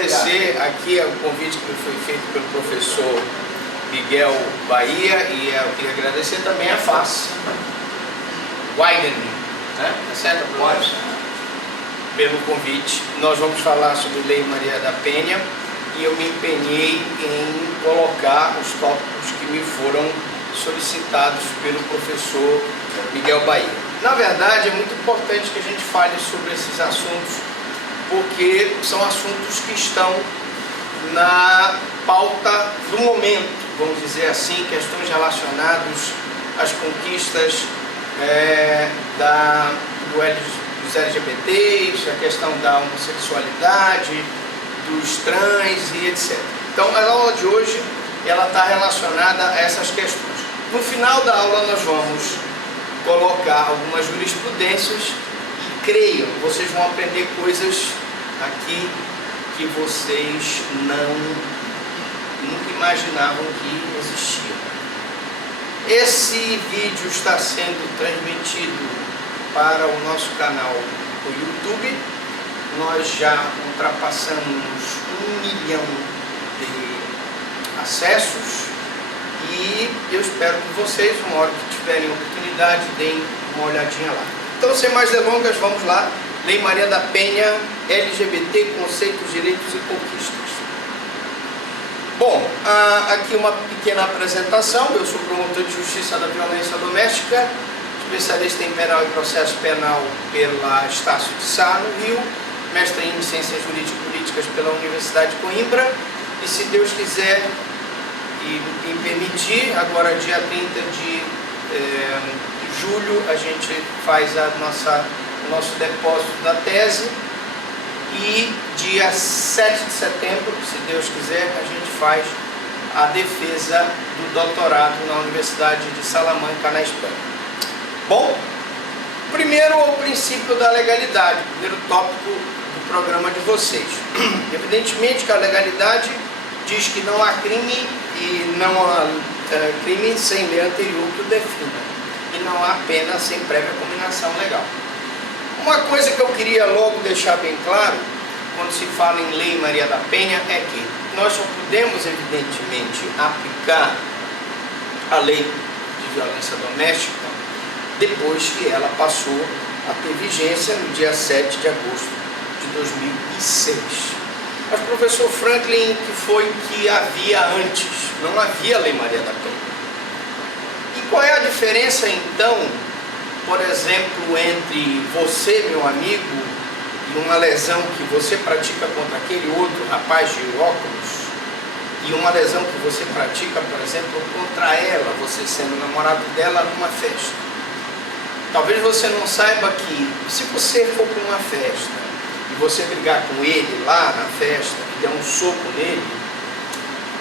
agradecer aqui o convite que foi feito pelo professor Miguel Bahia, e eu queria agradecer também a FAS, Widening, né? Tá certo? Pelo convite. Nós vamos falar sobre Lei Maria da Penha e eu me empenhei em colocar os tópicos que me foram solicitados pelo professor Miguel Bahia. Na verdade, é muito importante que a gente fale sobre esses assuntos, porque são assuntos que estão na pauta do momento, vamos dizer assim, questões relacionadas às conquistas dos LGBTs, a questão da homossexualidade, dos trans e etc. Então, a aula de hoje ela está relacionada a essas questões. No final da aula nós vamos colocar algumas jurisprudências e creiam, vocês vão aprender coisas aqui que vocês nunca imaginavam que existiam. Esse vídeo está sendo transmitido para o nosso canal no YouTube. Nós já ultrapassamos 1 milhão de acessos e eu espero que vocês, uma hora que tiverem oportunidade, deem uma olhadinha lá. Então, sem mais delongas, vamos lá. Lei Maria da Penha, LGBT, conceitos, direitos e conquistas. Bom, aqui uma pequena apresentação. Eu sou promotor de Justiça da Violência Doméstica, especialista em penal e processo penal pela Estácio de Sá, no Rio, mestre em Ciências Jurídicas e Políticas pela Universidade de Coimbra, e se Deus quiser e permitir, agora dia 30 de julho, a gente faz o nosso depósito da tese, e dia 7 de setembro, se Deus quiser, a gente faz a defesa do doutorado na Universidade de Salamanca, na Espanha. Bom, primeiro o princípio da legalidade, primeiro tópico do programa de vocês. Evidentemente que a legalidade diz que não há crime e não há crime sem lei anterior que o defina, e não há pena sem prévia combinação legal. Uma coisa que eu queria logo deixar bem claro, quando se fala em Lei Maria da Penha, é que nós só podemos, evidentemente, aplicar a lei de violência doméstica depois que ela passou a ter vigência no dia 7 de agosto de 2006. Mas, professor Franklin, que foi que havia antes? Não havia Lei Maria da Penha. E qual é a diferença, então, por exemplo, entre você, meu amigo, e uma lesão que você pratica contra aquele outro rapaz de óculos, e uma lesão que você pratica, por exemplo, contra ela, você sendo namorado dela numa festa? Talvez você não saiba que, se você for para uma festa e você brigar com ele lá na festa e der um soco nele,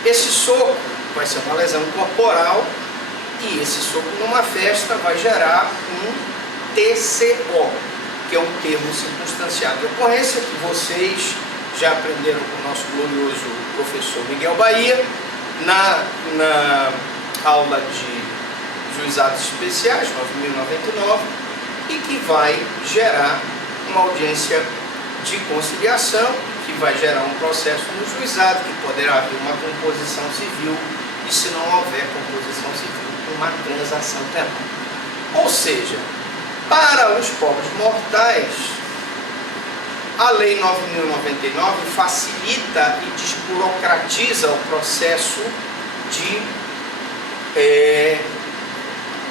esse soco vai ser uma lesão corporal, e esse soco numa festa vai gerar um TCO, que é um termo circunstanciado de ocorrência, que vocês já aprenderam com o nosso glorioso professor Miguel Bahia, na aula de juizados especiais, 9.099, e que vai gerar uma audiência de conciliação, que vai gerar um processo no juizado, que poderá haver uma composição civil, e se não houver composição civil, uma transação penal. Ou seja, para os pobres mortais, a Lei 9.099 facilita e desburocratiza o processo de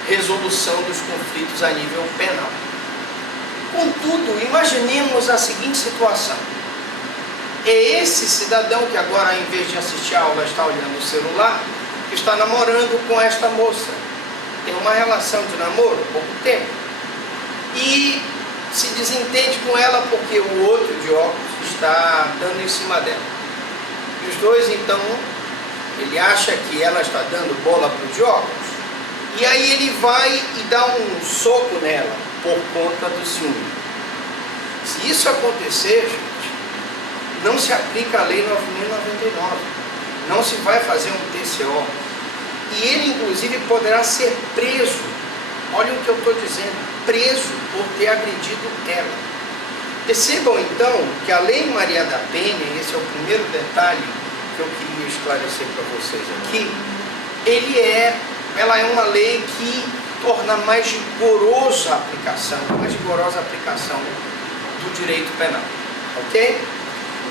resolução dos conflitos a nível penal. Contudo, imaginemos a seguinte situação. É esse cidadão que agora, em vez de assistir a aula, está olhando o celular, que está namorando com esta moça. Tem uma relação de namoro, pouco tempo. E se desentende com ela porque o outro de óculos está dando em cima dela. E os dois, então, ele acha que ela está dando bola para o de óculos. E aí ele vai e dá um soco nela por conta do ciúme. Se isso acontecer, gente, não se aplica a Lei 9.099. Não se vai fazer um TCO. E ele, inclusive, poderá ser preso. Olha o que eu estou dizendo. Preso por ter agredido ela. Percebam então que a Lei Maria da Penha, e esse é o primeiro detalhe que eu queria esclarecer para vocês aqui, ela é uma lei que torna mais rigorosa a aplicação do direito penal, ok?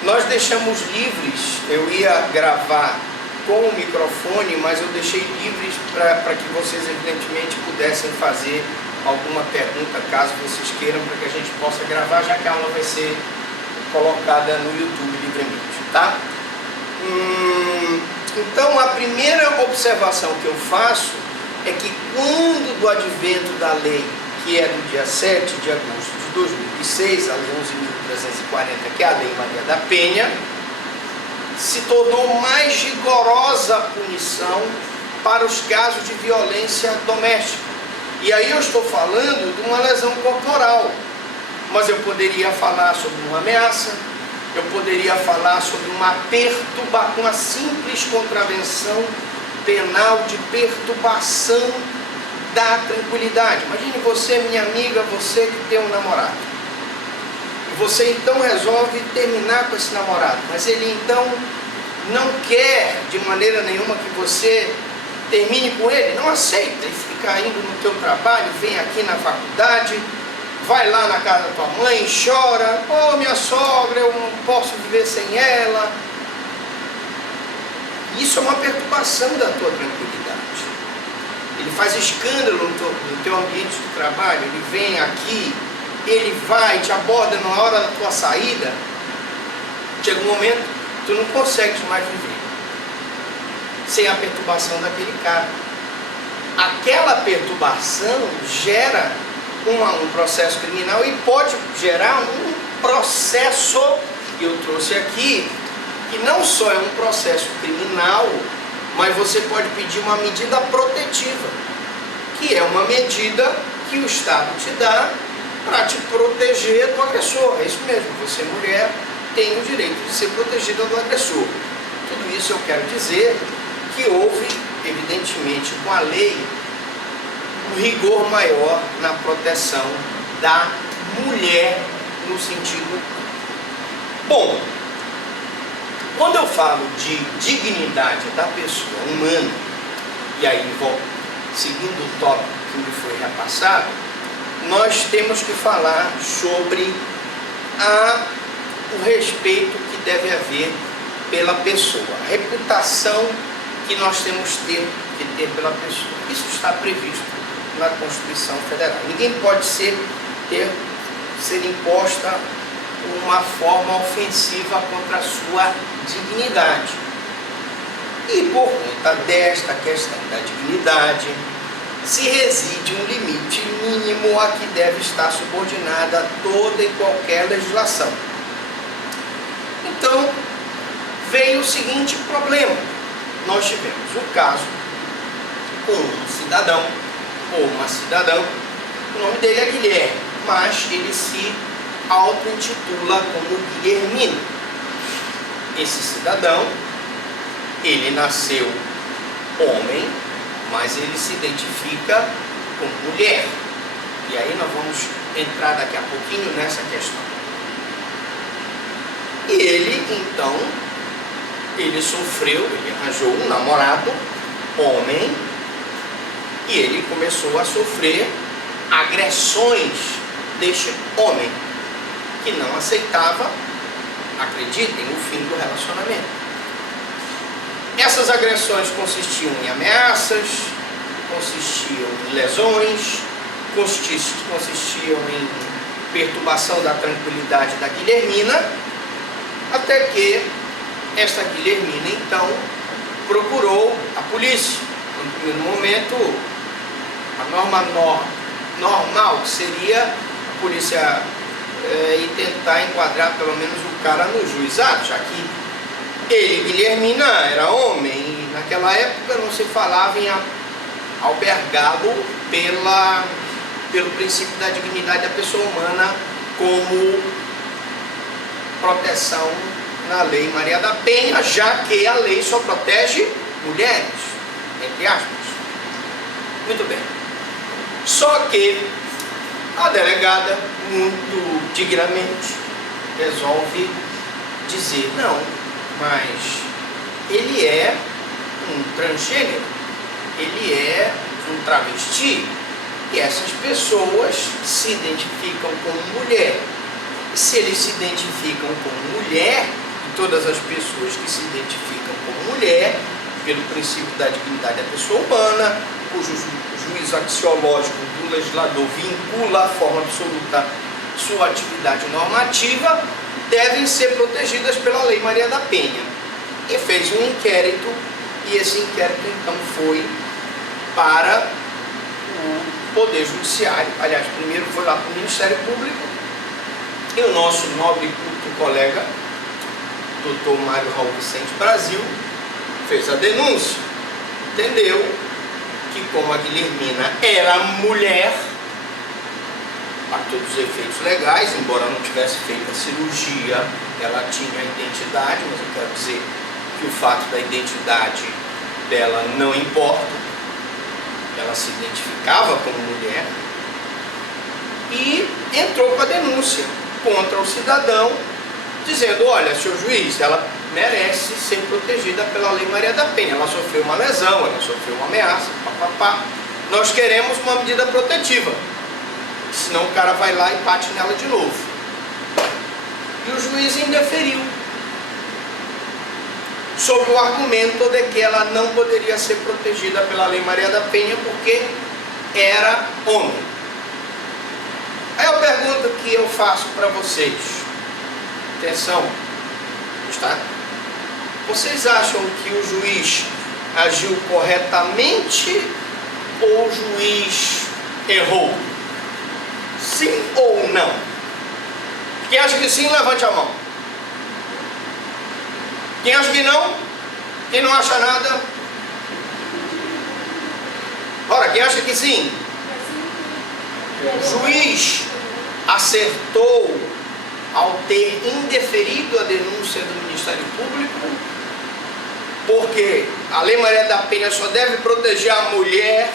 Nós deixamos livres, eu ia gravar com o microfone, mas eu deixei livres para que vocês evidentemente pudessem fazer alguma pergunta, caso vocês queiram, para que a gente possa gravar, já que a aula vai ser colocada no YouTube livremente, tá? Então, a primeira observação que eu faço é que quando do advento da lei, que é do dia 7 de agosto de 2006, a Lei 11.340, que é a Lei Maria da Penha, se tornou mais rigorosa a punição para os casos de violência doméstica. E aí eu estou falando de uma lesão corporal, mas eu poderia falar sobre uma ameaça, eu poderia falar sobre uma simples contravenção penal de perturbação da tranquilidade. Imagine você, minha amiga, você que tem um namorado. E você então resolve terminar com esse namorado, mas ele então não quer de maneira nenhuma que você termine com ele, não aceita e fica indo no teu trabalho, vem aqui na faculdade, vai lá na casa da tua mãe, chora, oh minha sogra, eu não posso viver sem ela. Isso é uma perturbação da tua tranquilidade. Ele faz escândalo no teu ambiente de trabalho, ele vem aqui, ele vai, te aborda na hora da tua saída, chega um momento, tu não consegues mais viver sem a perturbação daquele cara. Aquela perturbação gera um processo criminal e pode gerar um processo, que eu trouxe aqui, que não só é um processo criminal, mas você pode pedir uma medida protetiva, que é uma medida que o Estado te dá para te proteger do agressor. É isso mesmo, você mulher tem o direito de ser protegida do agressor. Tudo isso eu quero dizer que houve, evidentemente, com a lei, um rigor maior na proteção da mulher no sentido bom. Quando eu falo de dignidade da pessoa humana, e aí vou seguindo o tópico que me foi repassado, nós temos que falar sobre o respeito que deve haver pela pessoa, a reputação que nós temos que ter pela pessoa. Isso está previsto na Constituição Federal. Ninguém pode ser imposta uma forma ofensiva contra a sua dignidade. E por conta desta questão da dignidade, se reside um limite mínimo a que deve estar subordinada a toda e qualquer legislação. Então, veio o seguinte problema. Nós tivemos um caso com um cidadão ou uma cidadã, o nome dele é Guilherme, mas ele se auto-intitula como Guilhermino. Esse cidadão, ele nasceu homem, mas ele se identifica como mulher. E aí nós vamos entrar daqui a pouquinho nessa questão. E ele, então, ele arranjou um namorado, homem, e ele começou a sofrer agressões deste homem, que não aceitava, acreditem, o fim do relacionamento. Essas agressões consistiam em ameaças, consistiam em lesões, consistiam em perturbação da tranquilidade da Guilhermina, até que esta Guilhermina, então, procurou a polícia. No primeiro momento, a norma normal seria a polícia ir tentar enquadrar pelo menos o cara no juizado, já que ele, Guilhermina, era homem, e naquela época não se falava em albergá-lo pelo princípio da dignidade da pessoa humana como proteção na Lei Maria da Penha, já que a lei só protege mulheres, entre aspas. Muito bem. Só que a delegada, muito dignamente, resolve dizer, não, mas ele é um transgênero, ele é um travesti, e essas pessoas se identificam como mulher. E se eles se identificam como mulher, e todas as pessoas que se identificam como mulher, pelo princípio da dignidade da pessoa humana, cujo juízo axiológico do legislador vincula a forma absoluta sua atividade normativa, devem ser protegidas pela Lei Maria da Penha. E fez um inquérito, e esse inquérito então foi para o Poder Judiciário. Aliás, primeiro foi lá para o Ministério Público, e o nosso nobre culto colega, Dr. Mário Raul Vicente Brasil, fez a denúncia. Entendeu que, como a Guilhermina era mulher, a todos os efeitos legais, embora não tivesse feito a cirurgia, ela tinha a identidade, mas eu quero dizer que o fato da identidade dela não importa, ela se identificava como mulher, e entrou com a denúncia contra o cidadão, dizendo, olha, senhor juiz, ela merece ser protegida pela Lei Maria da Penha, ela sofreu uma lesão, ela sofreu uma ameaça, papapá. Nós queremos uma medida protetiva, senão o cara vai lá e bate nela de novo. E o juiz indeferiu, sob o argumento de que ela não poderia ser protegida pela Lei Maria da Penha porque era homem. Aí a pergunta que eu faço para vocês, atenção, está? Vocês acham que o juiz agiu corretamente ou o juiz errou? Sim ou não? Quem acha que sim, levante a mão. Quem acha que não? Quem não acha nada? Ora, quem acha que sim? O juiz acertou ao ter indeferido a denúncia do Ministério Público, porque a Lei Maria da Penha só deve proteger a mulher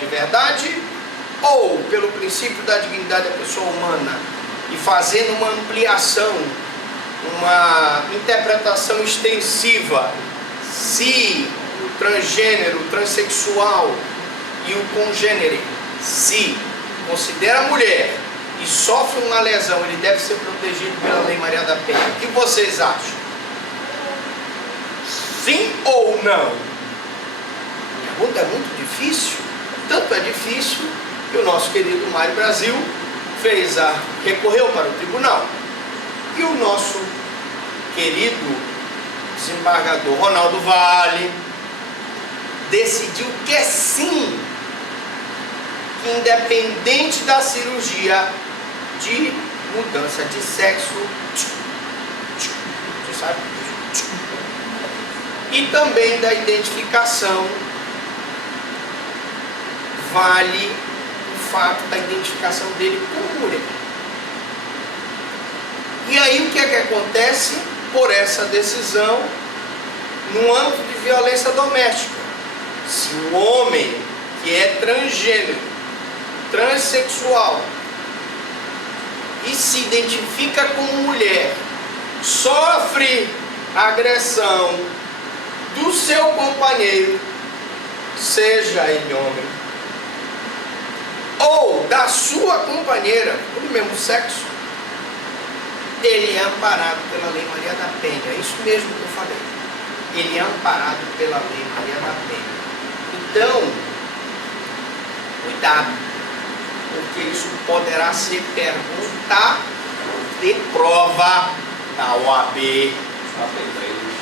de verdade, ou pelo princípio da dignidade da pessoa humana, e fazendo uma ampliação, uma interpretação extensiva, se o transgênero, o transexual e o congênere se considera mulher e sofre uma lesão, ele deve ser protegido pela Lei Maria da Penha. O que vocês acham? Sim ou não? A pergunta é muito difícil, tanto é difícil que o nosso querido Mário Brasil recorreu para o tribunal. E o nosso querido desembargador Ronaldo Vale decidiu que é sim, que independente da cirurgia de mudança de sexo, você sabe? E também da identificação, vale o fato da identificação dele como mulher. E aí o que é que acontece por essa decisão no âmbito de violência doméstica? Se o homem que é transgênero, transexual e se identifica como mulher, sofre agressão do seu companheiro, seja ele homem, ou da sua companheira do mesmo sexo, ele é amparado pela Lei Maria da Penha. É isso mesmo que eu falei. Ele é amparado pela Lei Maria da Penha. Então, cuidado, porque isso poderá ser pergunta de prova da OAB.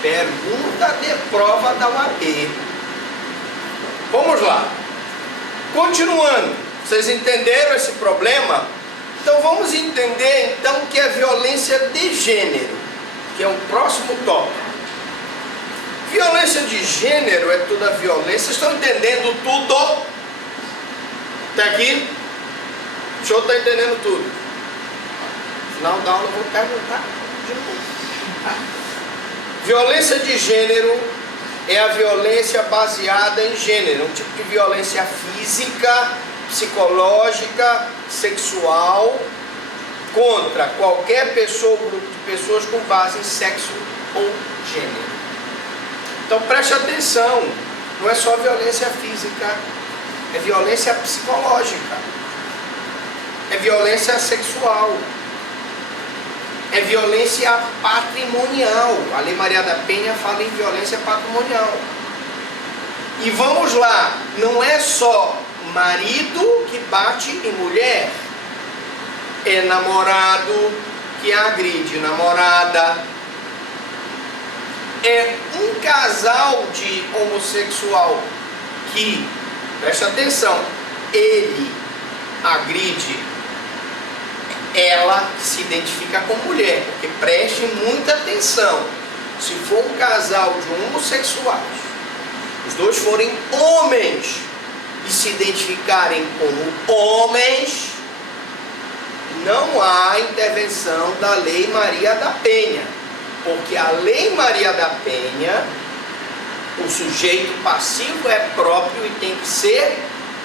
Pergunta de prova da OAB. Vamos lá. Continuando, vocês entenderam esse problema? Então vamos entender então o que é violência de gênero, que é o próximo tópico. Violência de gênero é toda violência. Vocês estão entendendo tudo? Até aqui? O senhor está entendendo tudo? No final da aula eu vou perguntar de novo. Tá? Violência de gênero é a violência baseada em gênero, um tipo de violência física, psicológica, sexual, contra qualquer pessoa ou grupo de pessoas com base em sexo ou gênero. Então preste atenção, não é só violência física, é violência psicológica, é violência sexual, é violência patrimonial. A Lei Maria da Penha fala em violência patrimonial. E vamos lá, não é só marido que bate em mulher, é namorado que agride namorada, é um casal de homossexual que, preste atenção, ele agride ela que se identifica como mulher, porque preste muita atenção, se for um casal de homossexuais, os dois forem homens e se identificarem como homens, não há intervenção da Lei Maria da Penha, porque a Lei Maria da Penha, o sujeito passivo é próprio e tem que ser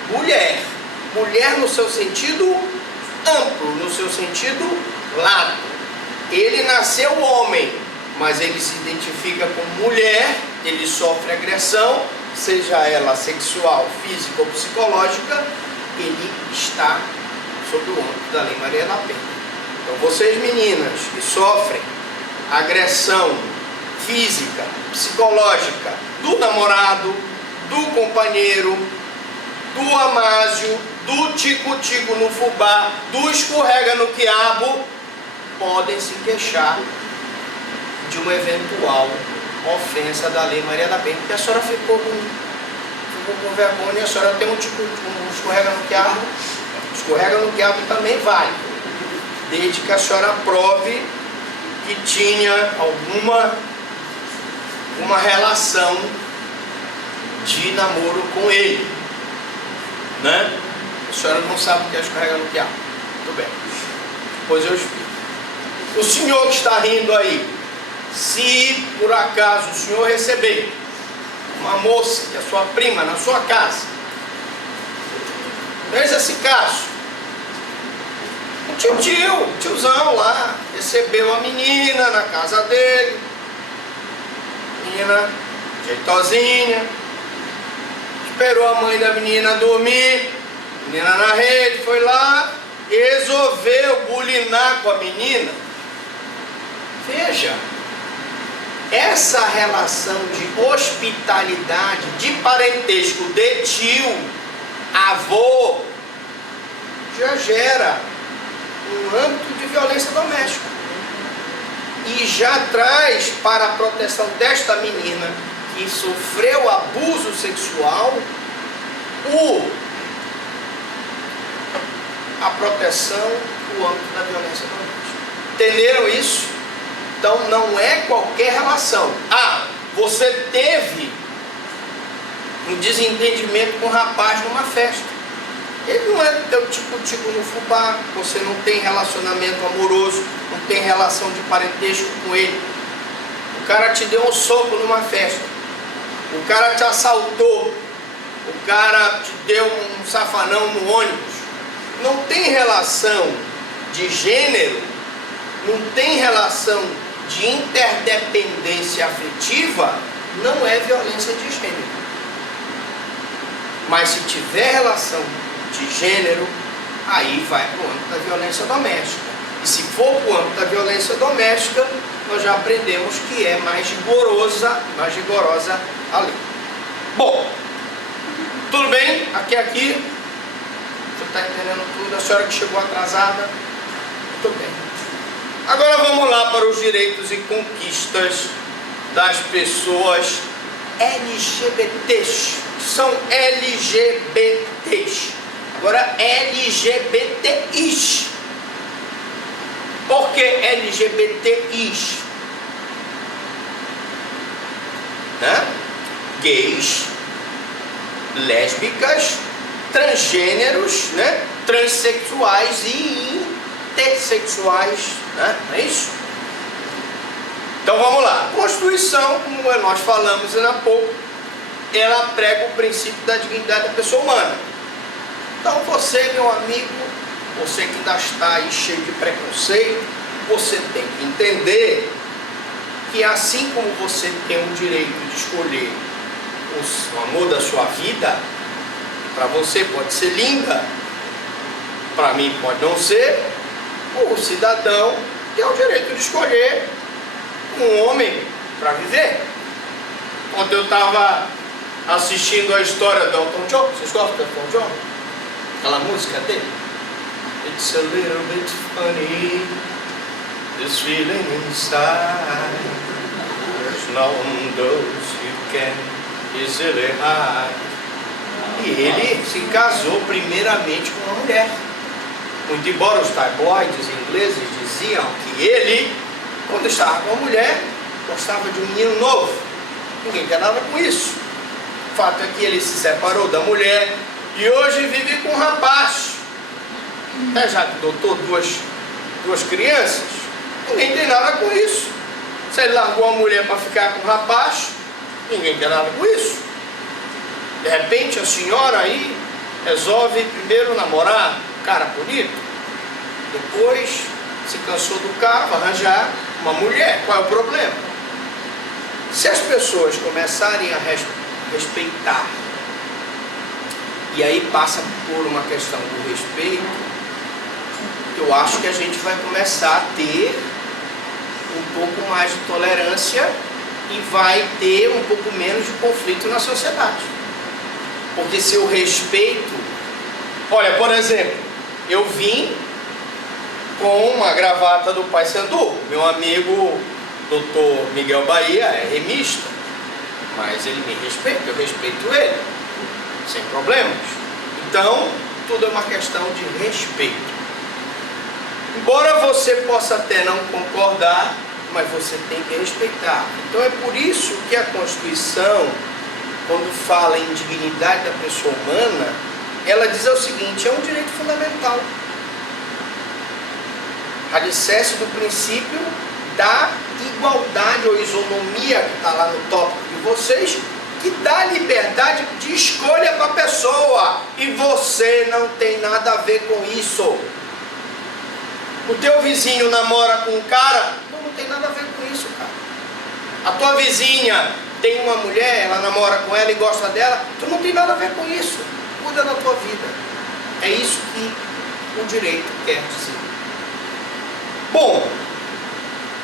mulher. Mulher no seu sentido amplo, no seu sentido lato. Ele nasceu homem, mas ele se identifica como mulher, ele sofre agressão, seja ela sexual, física ou psicológica, ele está sob o âmbito da Lei Maria da Penha. Então vocês meninas que sofrem agressão física, psicológica do namorado, do companheiro, do amásio, do tico-tico no fubá, do escorrega no quiabo, podem se queixar de uma eventual ofensa da Lei Maria da Penha, porque a senhora ficou com vergonha, a senhora tem um escorrega no quiabo. Escorrega no quiabo também vale, desde que a senhora prove que tinha alguma relação de namoro com ele, né? A senhora não sabe o que é escorrega no quiabo. Tudo bem, pois eu explico. O senhor que está rindo aí, se por acaso o senhor receber uma moça que é sua prima na sua casa, veja esse caso, o tiozão lá, recebeu a menina na casa dele, menina jeitosinha, esperou a mãe da menina dormir, menina na rede, foi lá, resolveu bulinar com a menina. Veja, essa relação de hospitalidade, de parentesco, de tio, avô, já gera um âmbito de violência doméstica e já traz para a proteção desta menina que sofreu abuso sexual a proteção do âmbito da violência doméstica. Entenderam isso? Então não é qualquer relação. Você teve um desentendimento com o rapaz numa festa. Ele não é teu tico-tico no fubá, você não tem relacionamento amoroso, não tem relação de parentesco com ele. O cara te deu um soco numa festa, o cara te assaltou, o cara te deu um safanão no ônibus. Não tem relação de gênero, não tem relação de interdependência afetiva, não é violência de gênero. Mas se tiver relação de gênero, aí vai para o âmbito da violência doméstica. E se for para o âmbito da violência doméstica, nós já aprendemos que é mais rigorosa a lei. Bom, tudo bem? Aqui, você está entendendo tudo? A senhora que chegou atrasada, tudo bem. Agora vamos lá para os direitos e conquistas das pessoas LGBTs. São LGBTs. Agora LGBTIs. Por que LGBTIs? Né? Gays, lésbicas, transgêneros, né? Transsexuais e intersexuais, né? Não é isso? Então vamos lá. A Constituição, como nós falamos ainda há pouco, ela prega o princípio da dignidade da pessoa humana. Então você, meu amigo, você que ainda está aí cheio de preconceito, você tem que entender que assim como você tem o direito de escolher o amor da sua vida, para você pode ser linda, para mim pode não ser, o cidadão tem o direito de escolher um homem para viver. Ontem eu estava assistindo a história do Elton John. Vocês gostam do Elton John? Aquela música dele. It's a little bit funny, this feeling inside. There's no one those you can easily hide. E ele se casou primeiramente com uma mulher. Muito embora os tabloides ingleses diziam que ele, quando estava com a mulher, gostava de um menino novo. Ninguém quer nada com isso. O fato é que ele se separou da mulher e hoje vive com um rapaz. Até já adotou duas crianças. Ninguém tem nada com isso. Se ele largou a mulher para ficar com o rapaz, ninguém quer nada com isso. De repente a senhora aí resolve primeiro namorar um cara bonito, depois se cansou do cara, vai arranjar uma mulher. Qual é o problema? Se as pessoas começarem a respeitar, e aí passa por uma questão do respeito, eu acho que a gente vai começar a ter um pouco mais de tolerância e vai ter um pouco menos de conflito na sociedade. Porque se eu respeito... Olha, por exemplo, eu vim com uma gravata do Paysandu. Meu amigo Dr. Miguel Bahia é remista, mas ele me respeita, eu respeito ele, sem problemas. Então, tudo é uma questão de respeito. Embora você possa até não concordar, mas você tem que respeitar. Então é por isso que a Constituição, quando fala em dignidade da pessoa humana, ela diz o seguinte: é um direito fundamental. Alicerce do princípio da igualdade ou isonomia, que está lá no tópico de vocês, que dá liberdade de escolha para a pessoa. E você não tem nada a ver com isso. O teu vizinho namora com um cara, não tem nada a ver com isso, cara. A tua vizinha tem uma mulher, ela namora com ela e gosta dela, tu não tem nada a ver com isso. Cuida da tua vida. É isso que o direito quer dizer. Bom,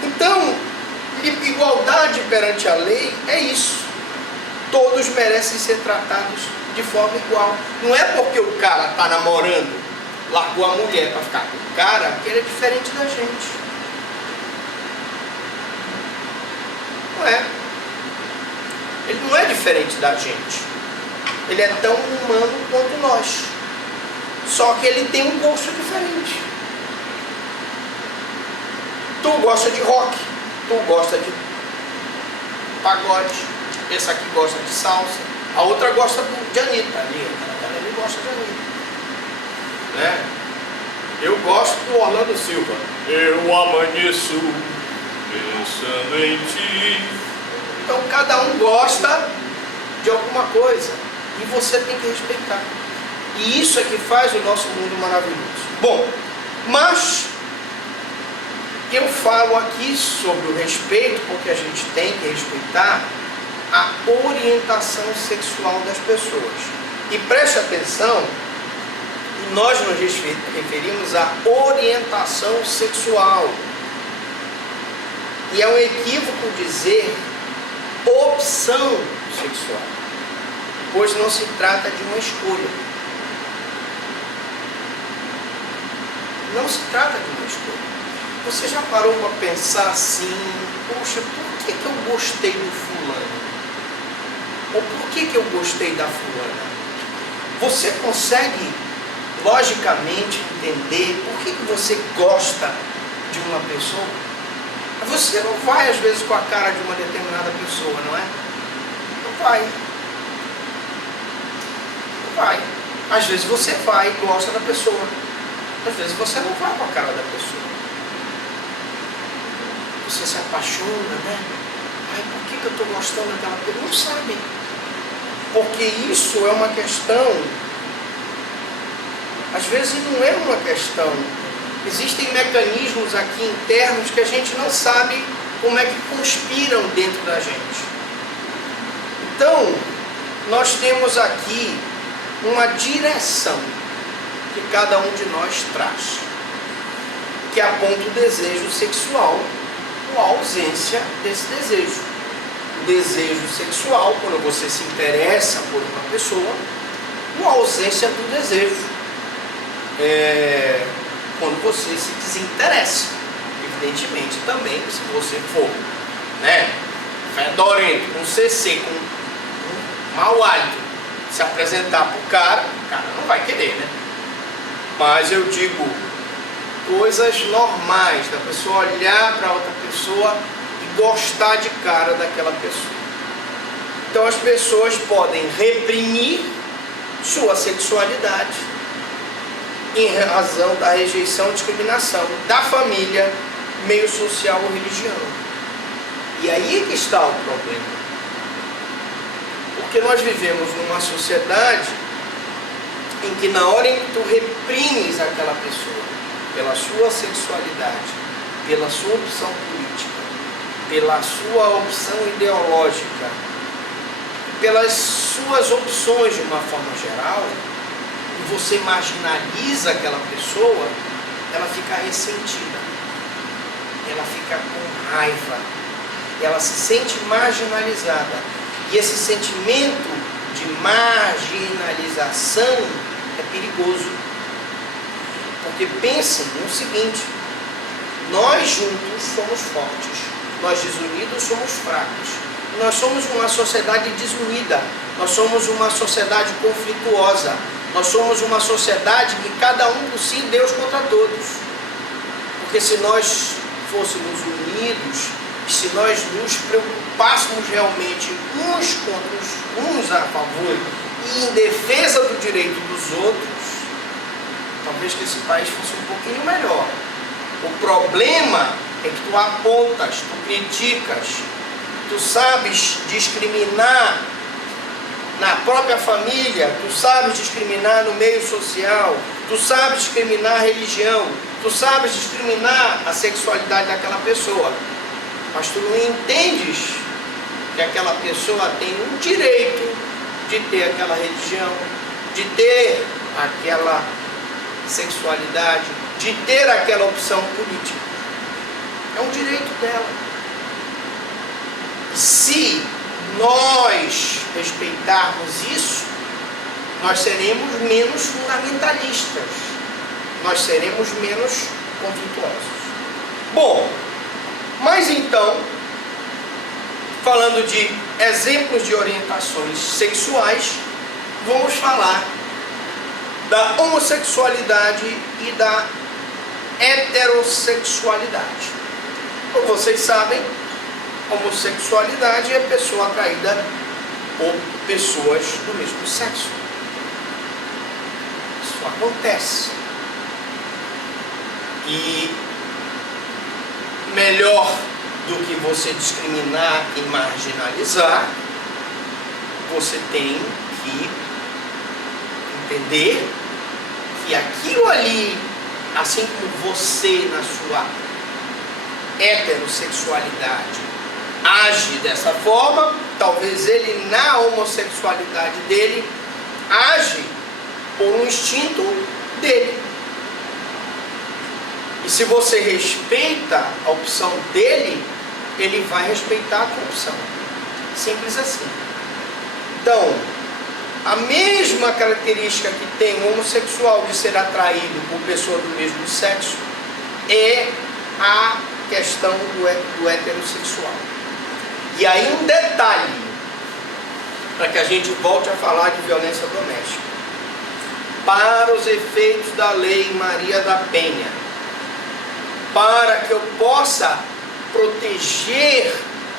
então, igualdade perante a lei é isso. Todos merecem ser tratados de forma igual. Não é porque o cara está namorando, largou a mulher para ficar com o cara, que ele é diferente da gente. Não é. Ele não é diferente da gente. Ele é tão humano quanto nós. Só que ele tem um gosto diferente. Tu gosta de rock, tu gosta de pagode, essa aqui gosta de salsa, a outra gosta de Anitta, ele gosta de Anitta. Né? Eu gosto do Orlando Silva. Eu amanheço pensando em ti. Então cada um gosta de alguma coisa e você tem que respeitar. E isso é que faz o nosso mundo maravilhoso. Bom, mas eu falo aqui sobre o respeito, porque a gente tem que respeitar a orientação sexual das pessoas. E preste atenção, nós nos referimos à orientação sexual. E é um equívoco dizer opção sexual, pois não se trata de uma escolha. Não se trata de uma escolha. Você já parou para pensar assim: poxa, por que eu gostei do fulano? Ou por que eu gostei da fulana? Você consegue logicamente entender por que você gosta de uma pessoa? Você não vai às vezes com a cara de uma determinada pessoa, não é? Não vai. Não vai. Às vezes você vai e gosta da pessoa. Às vezes você não vai com a cara da pessoa. Você se apaixona, né? Ai, por que eu estou gostando daquela pessoa? Não sabe. Porque isso é uma questão Às vezes não é uma questão. Existem mecanismos aqui internos que a gente não sabe como é que conspiram dentro da gente. Então, nós temos aqui uma direção que cada um de nós traz, que aponta o desejo sexual ou a ausência desse desejo. O desejo sexual, quando você se interessa por uma pessoa, ou a ausência do desejo, quando você se desinteressa. Evidentemente também, se você for fedorento, com CC, com mau hálito, se apresentar para o cara não vai querer, né? Mas eu digo, coisas normais, da pessoa olhar para outra pessoa e gostar de cara daquela pessoa. Então as pessoas podem reprimir sua sexualidade em razão da rejeição e discriminação da família, meio social ou religião. E aí que está o problema. Porque nós vivemos numa sociedade em que na hora em que tu reprimes aquela pessoa pela sua sexualidade, pela sua opção política, pela sua opção ideológica, pelas suas opções de uma forma geral, e você marginaliza aquela pessoa, ela fica ressentida, ela fica com raiva, ela se sente marginalizada. E esse sentimento de marginalização é perigoso. Porque pensem no seguinte: nós juntos somos fortes, nós desunidos somos fracos. Nós somos uma sociedade desunida, nós somos uma sociedade conflituosa, nós somos uma sociedade que cada um por si, Deus contra todos. Porque se nós fôssemos unidos, se nós nos preocupássemos realmente uns contra uns a favor e em defesa do direito dos outros, talvez que esse país fosse um pouquinho melhor. O problema é que tu apontas, tu criticas, tu sabes discriminar na própria família, tu sabes discriminar no meio social, tu sabes discriminar a religião, tu sabes discriminar a sexualidade daquela pessoa. Mas tu não entendes que aquela pessoa tem o direito de ter aquela religião, de ter aquela sexualidade, de ter aquela opção política. É um direito dela. Se nós respeitarmos isso, nós seremos menos fundamentalistas, nós seremos menos conflituosos. Bom, mas então, falando de exemplos de orientações sexuais, vamos falar da homossexualidade e da heterossexualidade. Como vocês sabem, homossexualidade é pessoa atraída por pessoas do mesmo sexo. Isso acontece. E melhor do que você discriminar e marginalizar, você tem que entender que aquilo ali, assim como você na sua heterossexualidade age dessa forma, talvez ele na homossexualidade dele age por um instinto dele. E se você respeita a opção dele, ele vai respeitar a tua opção. Simples assim. Então, a mesma característica que tem o homossexual de ser atraído por pessoa do mesmo sexo é a questão do heterossexual. E aí um detalhe, para que a gente volte a falar de violência doméstica. Para os efeitos da Lei Maria da Penha, para que eu possa proteger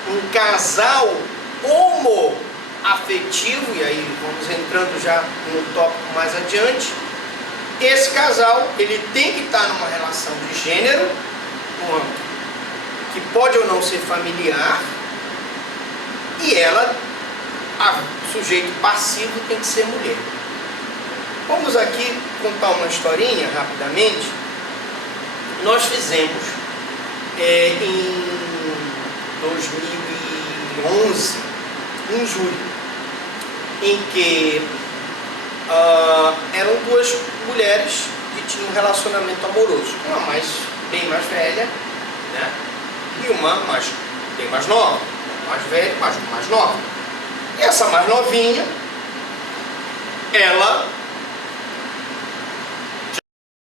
um casal homoafetivo, e aí vamos entrando já no tópico mais adiante, esse casal, ele tem que estar numa relação de gênero, que pode ou não ser familiar, e ela, o sujeito passivo, tem que ser mulher. Vamos aqui contar uma historinha rapidamente. Nós fizemos em 2011, em julho, em que eram duas mulheres que tinham um relacionamento amoroso, uma bem mais velha, né? E uma bem mais nova, mais velha, mais nova. E essa mais novinha, ela